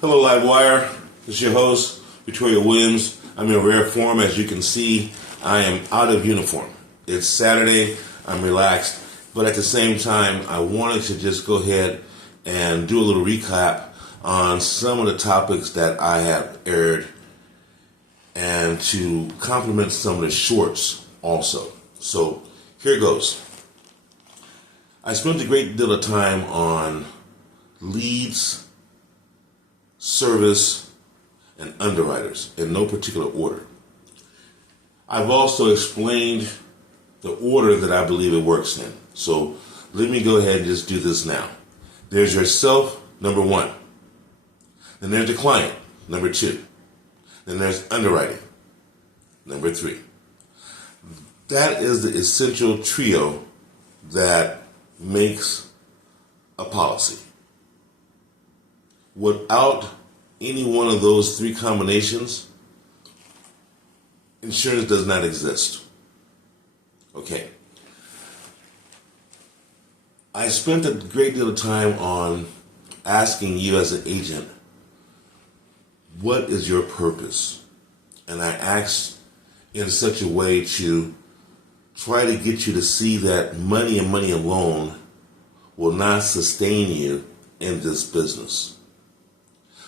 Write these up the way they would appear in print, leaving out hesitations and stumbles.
Hello, Livewire. This is your host, Victoria Williams. I'm in rare form. As you can see, I am out of uniform. It's Saturday. I'm relaxed. But at the same time, I wanted to just go ahead and do a little recap on some of the topics that I have aired and to complement some of the shorts also. So here goes. I spent a great deal of time on leads, service, and underwriters in no particular order. I've also explained the order that I believe it works in. So let me go ahead and just do this now. There's yourself, number one. Then there's the client, number two. Then there's underwriting, number three. That is the essential trio that makes a policy. Without any one of those three combinations, insurance does not exist. Okay. I spent a great deal of time on asking you as an agent, what is your purpose? And I asked in such a way to try to get you to see that money and money alone will not sustain you in this business.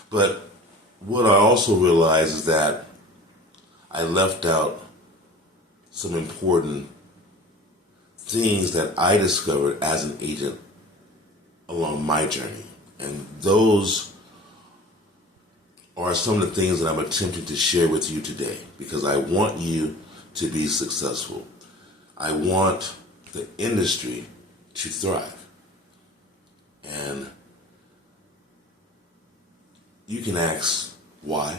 But what I also realized is that I left out some important things that I discovered as an agent along my journey. And those are some of the things that I'm attempting to share with you today because I want you to be successful. I want the industry to thrive. And you can ask why,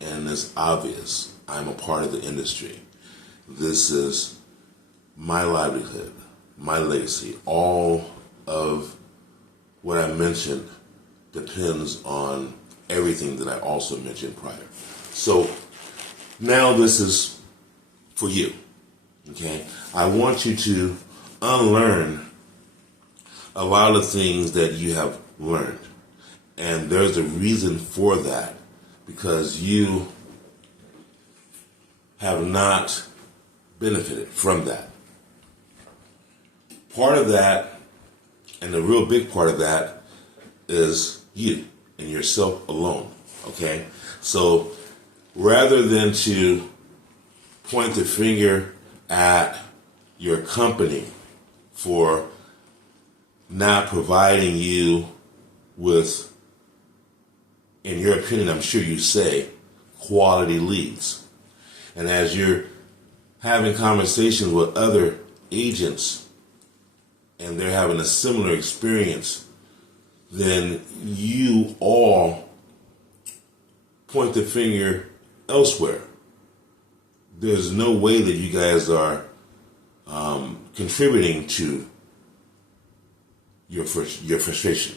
and it's obvious. I'm a part of the industry. This is my livelihood, my legacy. All of what I mentioned depends on everything that I also mentioned prior. So now this is for you, okay? I want you to unlearn a lot of things that you have learned. And there's a reason for that, because you have not benefited from that. Part of that, and the real big part of that, is you and yourself alone, okay? So rather than to point the finger at your company for not providing you with, in your opinion, I'm sure you say, quality leads. And as you're having conversations with other agents and they're having a similar experience, then you all point the finger elsewhere. There's no way that you guys are contributing to your frustration.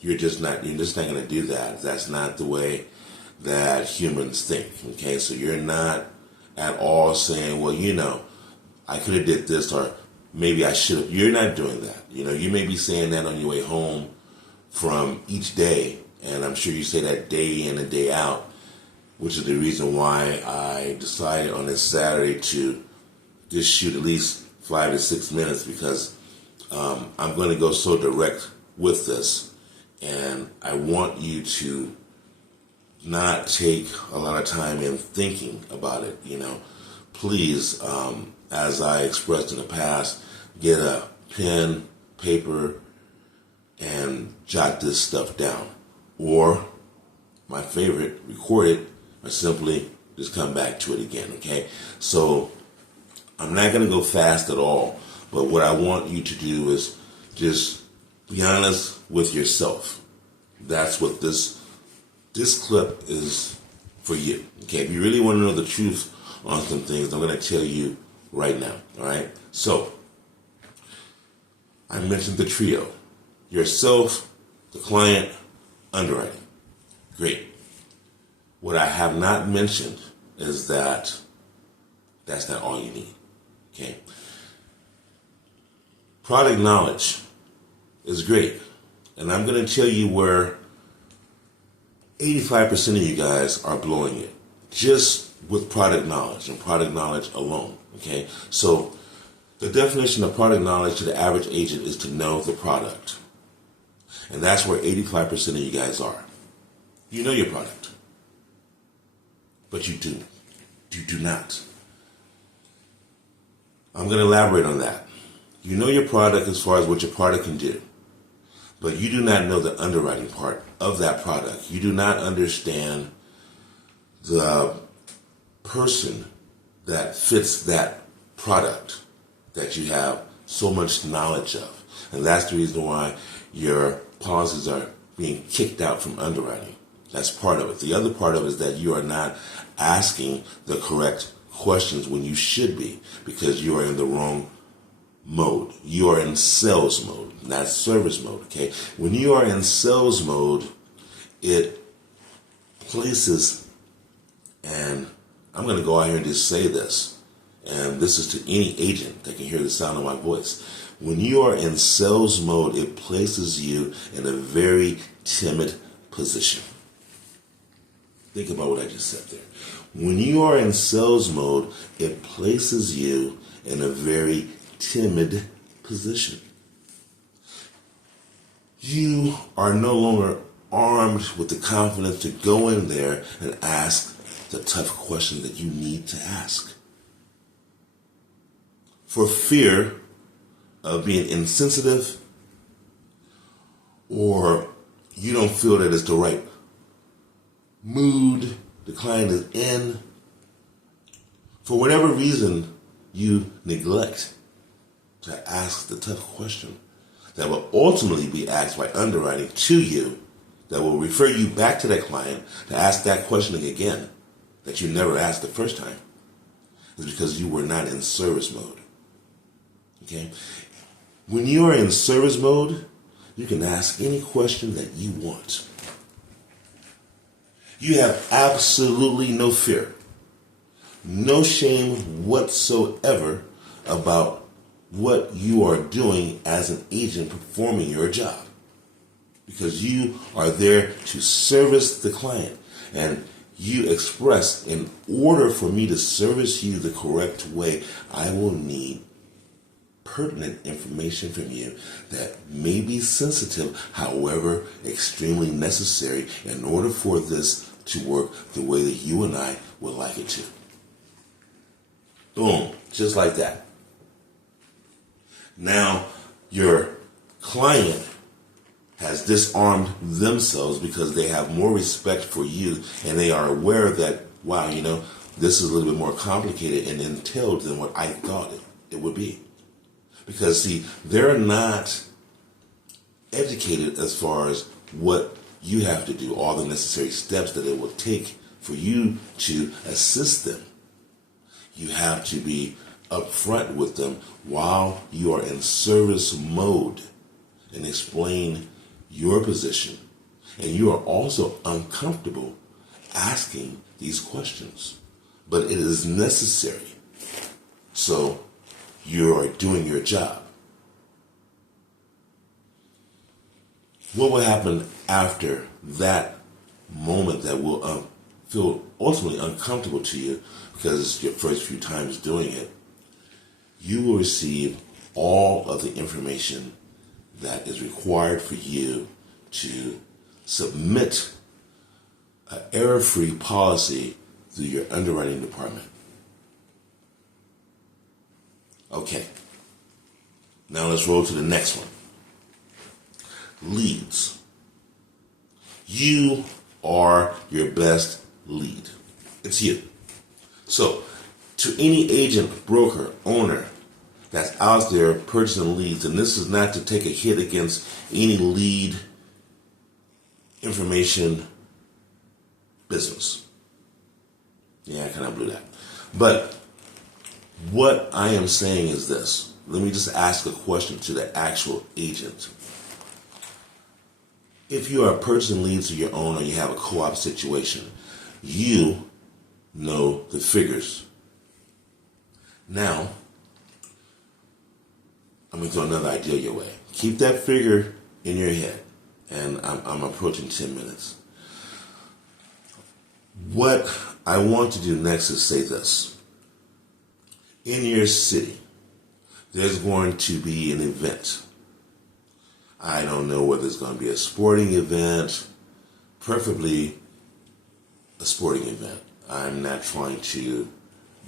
You're just not going to do that. That's not the way that humans think. Okay, so you're not at all saying, well, I could have did this, or maybe I should have. You're not doing that. You may be saying that on your way home from each day, and I'm sure you say that day in and day out, which is the reason why I decided on this Saturday to just shoot at least 5 to 6 minutes, because I'm going to go so direct with this. And I want you to not take a lot of time in thinking about it. Please, as I expressed in the past, get a pen, paper, and jot this stuff down. Or, my favorite, record it, or simply just come back to it again, okay? So, I'm not going to go fast at all, but what I want you to do is just be honest with yourself. That's what this clip is for you. Okay, if you really want to know the truth on some things, I'm going to tell you right now. All right. So I mentioned the trio: yourself, the client, underwriting. Great. What I have not mentioned is that that's not all you need. Okay. Product knowledge is great. And I'm going to tell you where 85% of you guys are blowing it just with product knowledge and product knowledge alone. Okay, so the definition of product knowledge to the average agent is to know the product. And that's where 85% of you guys are. You know your product. But you do. You do not. I'm going to elaborate on that. You know your product as far as what your product can do. But you do not know the underwriting part of that product. You do not understand the person that fits that product that you have so much knowledge of. And that's the reason why your policies are being kicked out from underwriting. That's part of it. The other part of it is that you are not asking the correct questions when you should be, because you are in the wrong mode. You are in sales mode, not service mode, okay? When you are in sales mode, it places, and I'm going to go out here and just say this, and this is to any agent that can hear the sound of my voice. When you are in sales mode, it places you in a very timid position. Think about what I just said there. When you are in sales mode, it places you in a very timid position. You are no longer armed with the confidence to go in there and ask the tough question that you need to ask. For fear of being insensitive, or you don't feel that it's the right mood the client is in, for whatever reason, you neglect to ask the tough question that will ultimately be asked by underwriting to you, that will refer you back to that client to ask that question again that you never asked the first time. It's because you were not in service mode. Okay? When you are in service mode, you can ask any question that you want. You have absolutely no fear, no shame whatsoever about what you are doing as an agent performing your job, because you are there to service the client, and you express, in order for me to service you the correct way, I will need pertinent information from you that may be sensitive, however extremely necessary, in order for this to work the way that you and I would like it to. Boom, just like that. Now, your client has disarmed themselves because they have more respect for you, and they are aware that, wow, this is a little bit more complicated and entailed than what I thought it would be. Because, see, they're not educated as far as what you have to do, all the necessary steps that it will take for you to assist them. You have to be upfront with them while you are in service mode and explain your position. And you are also uncomfortable asking these questions, but it is necessary. So you are doing your job. What will happen after that moment that will feel ultimately uncomfortable to you because it's your first few times doing it? You will receive all of the information that is required for you to submit an error-free policy through your underwriting department. Okay, now let's roll to the next one. Leads. You are your best lead. It's you. So, to any agent, broker, owner that's out there purchasing leads, and this is not to take a hit against any lead information business. Yeah, I kind of blew that. But what I am saying is this. Let me just ask a question to the actual agent. If you are purchasing leads of your own, or you have a co-op situation, you know the figures. Now, I'm going to throw another idea your way. Keep that figure in your head, and I'm approaching 10 minutes. What I want to do next is say this. In your city, there's going to be an event. I don't know whether it's going to be a sporting event, preferably a sporting event. I'm not trying to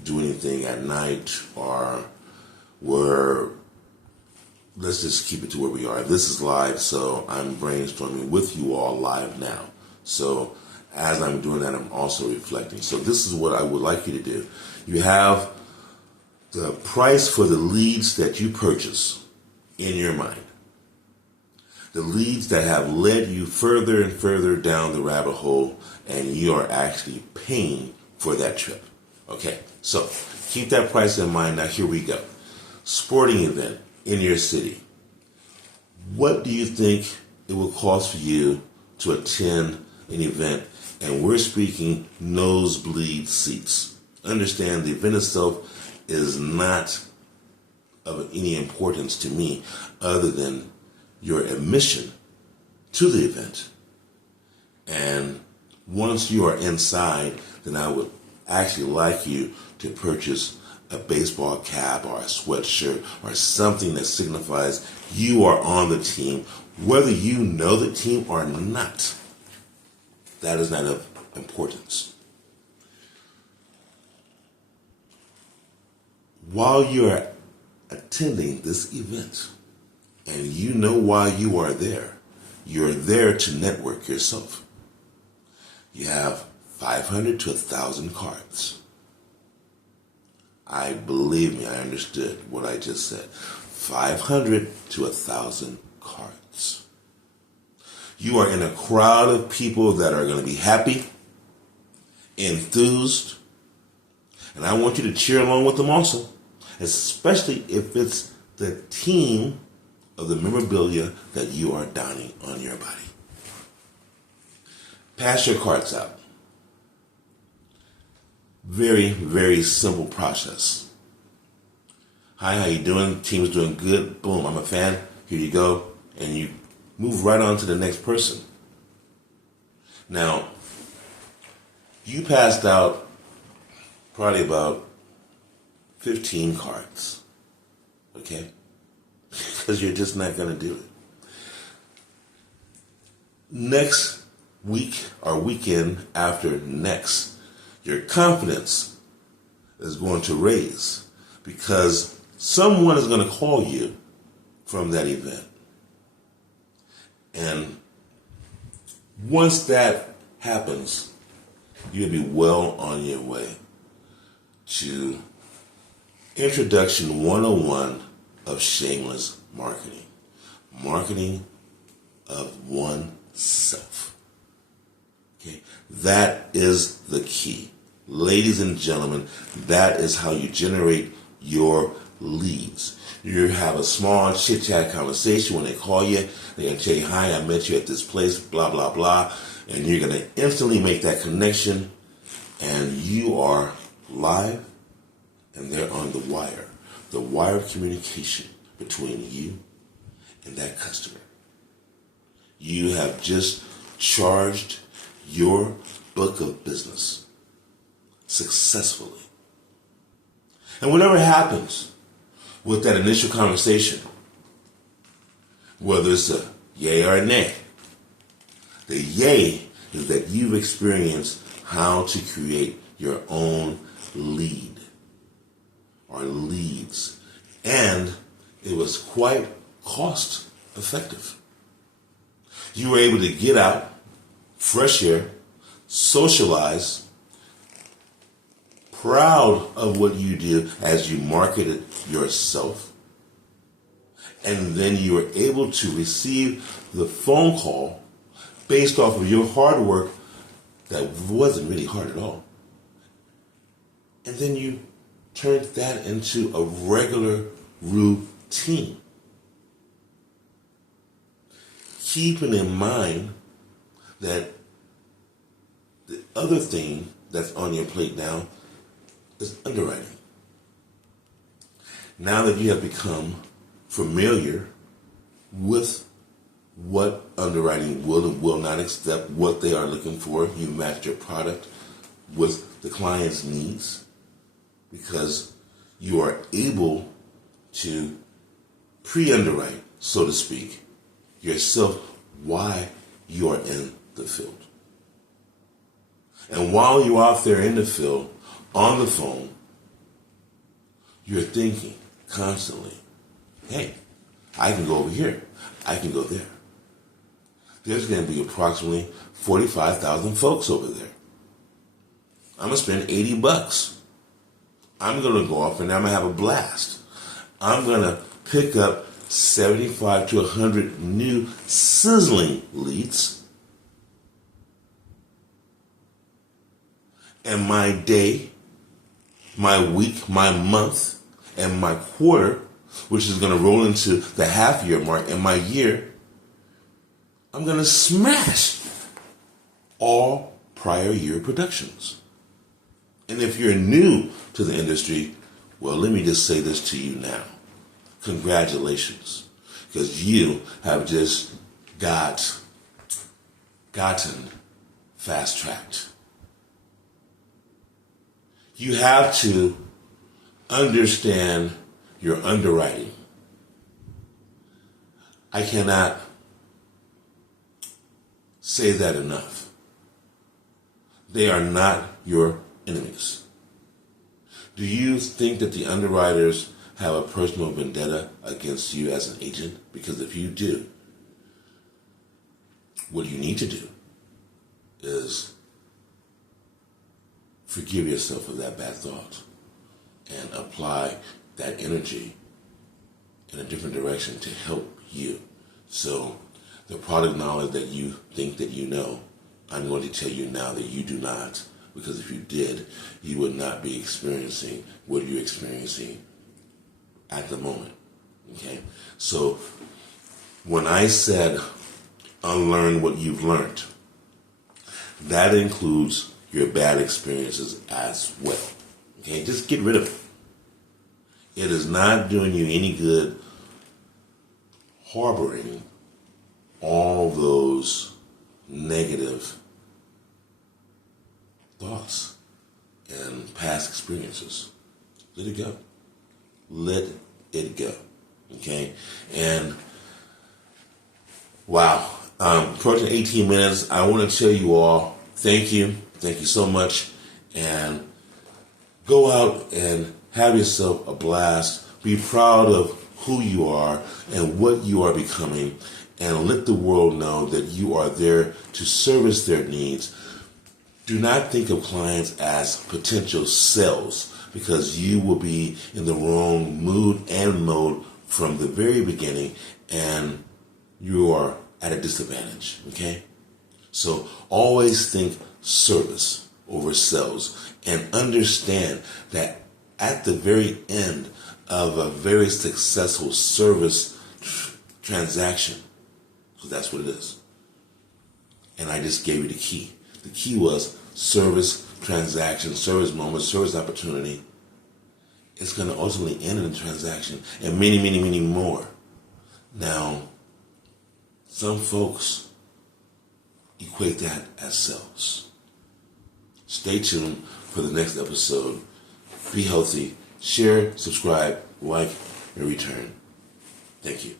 do anything at night or where, let's just keep it to where we are. This is live, so I'm brainstorming with you all live now. So as I'm doing that, I'm also reflecting. So this is what I would like you to do. You have the price for the leads that you purchase in your mind. The leads that have led you further and further down the rabbit hole, and you are actually paying for that trip. Okay, so keep that price in mind. Now here we go. Sporting event in your city. What do you think it will cost for you to attend an event? And we're speaking nosebleed seats. Understand the event itself is not of any importance to me other than your admission to the event. And once you are inside, then I would actually like you to purchase a baseball cap or a sweatshirt or something that signifies you are on the team, whether you know the team or not. That is not of importance. While you are attending this event, and you know why you are there, you're there to network yourself. You have 500 to 1,000 cards. Believe me, I understood what I just said. 500 to 1,000 cards. You are in a crowd of people that are going to be happy, enthused, and I want you to cheer along with them also, especially if it's the team of the memorabilia that you are donning on your body. Pass your cards out. Very, very simple process. Hi, how you doing? Team's doing good. Boom, I'm a fan. Here you go. And you move right on to the next person. Now, you passed out probably about 15 cards. Okay? Because you're just not going to do it. Next week or weekend after next, your confidence is going to raise because someone is going to call you from that event. And once that happens, you'll be well on your way to Introduction 101 of Shameless Marketing. Marketing of oneself. Okay, that is the key. Ladies and gentlemen, that is how you generate your leads. You have a small chit-chat conversation when they call you. They're going to tell you, hi, I met you at this place, blah, blah, blah. And you're going to instantly make that connection. And you are live and they're on the wire. The wire of communication between you and that customer. You have just charged your book of business successfully. And whatever happens with that initial conversation, whether it's a yay or a nay, the yay is that you've experienced how to create your own lead or leads. And it was quite cost effective. You were able to get out, fresh air, socialize, proud of what you did as you marketed yourself. And then you were able to receive the phone call based off of your hard work that wasn't really hard at all. And then you turned that into a regular routine. Keeping in mind that the other thing that's on your plate now is underwriting. Now that you have become familiar with what underwriting will and will not accept, what they are looking for, you match your product with the client's needs because you are able to pre-underwrite, so to speak, yourself why you are in the field. And while you're out there in the field, on the phone, you're thinking constantly, hey, I can go over here. I can go there. There's going to be approximately 45,000 folks over there. I'm going to spend $80. I'm going to go off and I'm going to have a blast. I'm going to pick up 75 to 100 new sizzling leads. And my day, my week, my month, and my quarter, which is going to roll into the half year mark, and my year, I'm going to smash all prior year productions. And if you're new to the industry, well, let me just say this to you now. Congratulations, because you have just gotten fast-tracked. You have to understand your underwriting. I cannot say that enough. They are not your enemies. Do you think that the underwriters have a personal vendetta against you as an agent? Because if you do, what you need to do is forgive yourself of that bad thought and apply that energy in a different direction to help you. So the product knowledge that you think that you know, I'm going to tell you now that you do not, because if you did, you would not be experiencing what you're experiencing at the moment. Okay? So when I said unlearn what you've learned, that includes your bad experiences as well. Okay? Just get rid of it. It is not doing you any good harboring all those negative thoughts and past experiences. Let it go. Let it go. Okay? And wow. Approaching 18 minutes, I want to tell you all, thank you. Thank you so much. And go out and have yourself a blast. Be proud of who you are and what you are becoming. And let the world know that you are there to service their needs. Do not think of clients as potential sales, because you will be in the wrong mood and mode from the very beginning, and you are at a disadvantage, okay? So always think service over sales, and understand that at the very end of a very successful service transaction, so that's what it is. And I just gave you the key. The key was service transaction, service moment, service opportunity. It's going to ultimately end in a transaction, and many, many, many more. Now, some folks equate that as sales. Stay tuned for the next episode. Be healthy. Share, subscribe, like, and return. Thank you.